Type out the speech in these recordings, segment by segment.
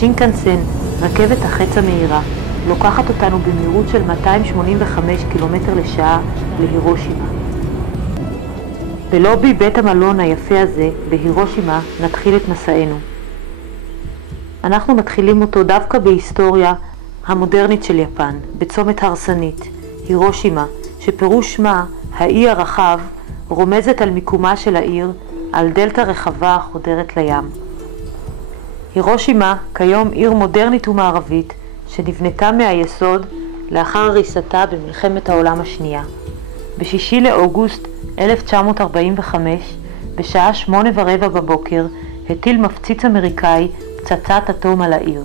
השינקנסן, רכבת החץ המהירה, לוקחת אותנו במהירות של 285 קילומטר לשעה להירושימה. בלובי בית המלון היפה הזה, בהירושימה, נתחיל את מסענו. אנחנו מתחילים אותו דווקא בהיסטוריה המודרנית של יפן, בצומת הרסנית, הירושימה, שפירוש שמה, האי הרחב, רומזת על מיקומה של העיר, על דלתה רחבה חודרת לים. הירושימה כיום עיר מודרנית ומערבית שנבנתה מהיסוד לאחר הריסתה במלחמת העולם השנייה. ב6 לאוגוסט 1945, בשעה 8:15 בבוקר, הטיל מפציץ אמריקאי פצצת אטום על העיר.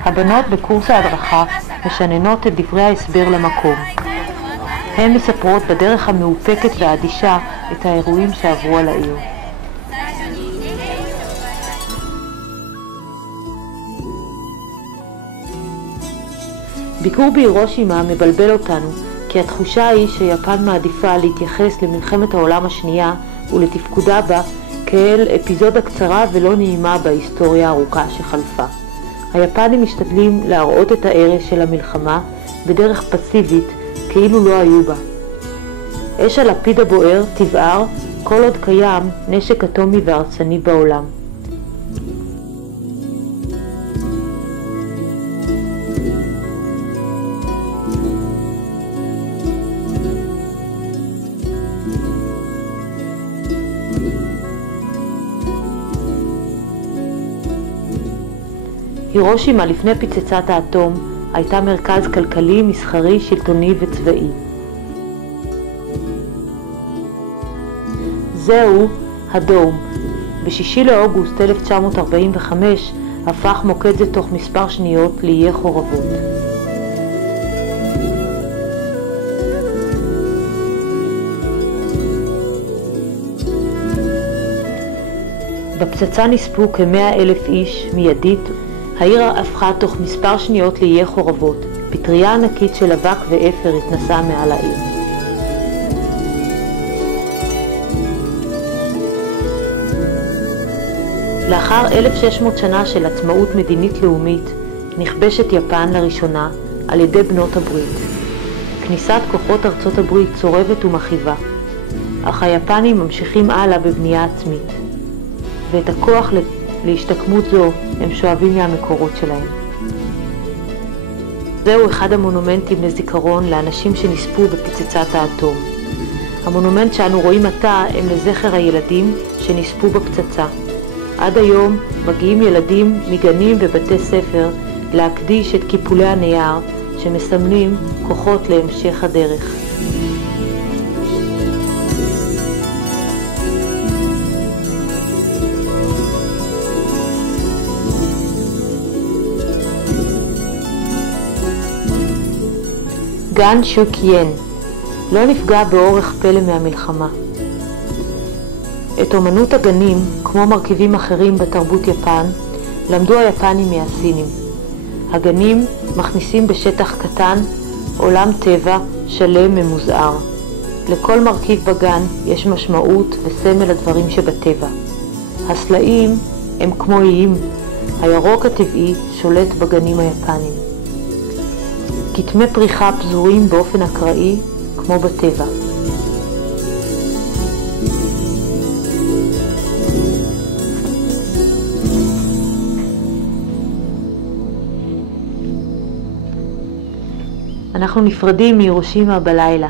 הבנות בקורס ההדרכה משננות את דברי ההסבר למקום. הן מספרות בדרך המאופקת והאדישה את האירועים שעברו על העיר. ביקור בהירושימה מבלבל אותנו, כי התחושה היא שיפן מעדיפה להתייחס למלחמת העולם השנייה ולתפקודה בה כאל אפיזודה קצרה ולא נעימה בהיסטוריה הארוכה שחלפה. היפנים משתדלים להראות את הערך של המלחמה בדרך פסיבית כאילו לא היו בה. אש הלפיד הבוער תבער כל עוד קיים נשק אטומי והרסני בעולם. הירושימה לפני פצצת האטום הייתה מרכז כלכלי, מסחרי, שלטוני וצבאי. זהו הדום. ב6 לאוגוסט 1945 הפך מוקד זה תוך מספר שניות לאיי חורבות. בפצצה נספו כ100,000 איש מיידית. העיר הפכה תוך מספר שניות לאיי חורבות. פטריה ענקית של אבק ואפר התנסה מעל העיר. לאחר 1,600 שנה של עצמאות מדינית לאומית, נכבשת יפן לראשונה על ידי בנות הברית. כניסת כוחות ארצות הברית צורבת ומחיבה, אך היפנים ממשיכים הלאה בבנייה עצמית, ואת הכוח להשתקמות זו הם שואבים מהמקורות שלהם. זהו אחד המונומנטים לזיכרון לאנשים שנספו בפצצת האטום. המונומנט שאנו רואים עתה הם לזכר הילדים שנספו בפצצה. עד היום מגיעים ילדים מגנים ובתי ספר להקדיש את קיפולי הנייר שמסמלים כוחות להמשך הדרך. גן שוקיין לא נפגע באורך פלא מהמלחמה. את אומנות הגנים, כמו מרכיבים אחרים בתרבות יפן, למדו היפנים מהסינים. הגנים מכניסים בשטח קטן עולם טבע שלם ממוזער. לכל מרכיב בגן יש משמעות וסמל לדברים שבטבע. הסלעים הם כמו איים. הירוק הטבעי שולט בגנים היפנים. כתמי פריחה פזורים באופן אקראי כמו בטבע. אנחנו נפרדים מהירושימה בלילה.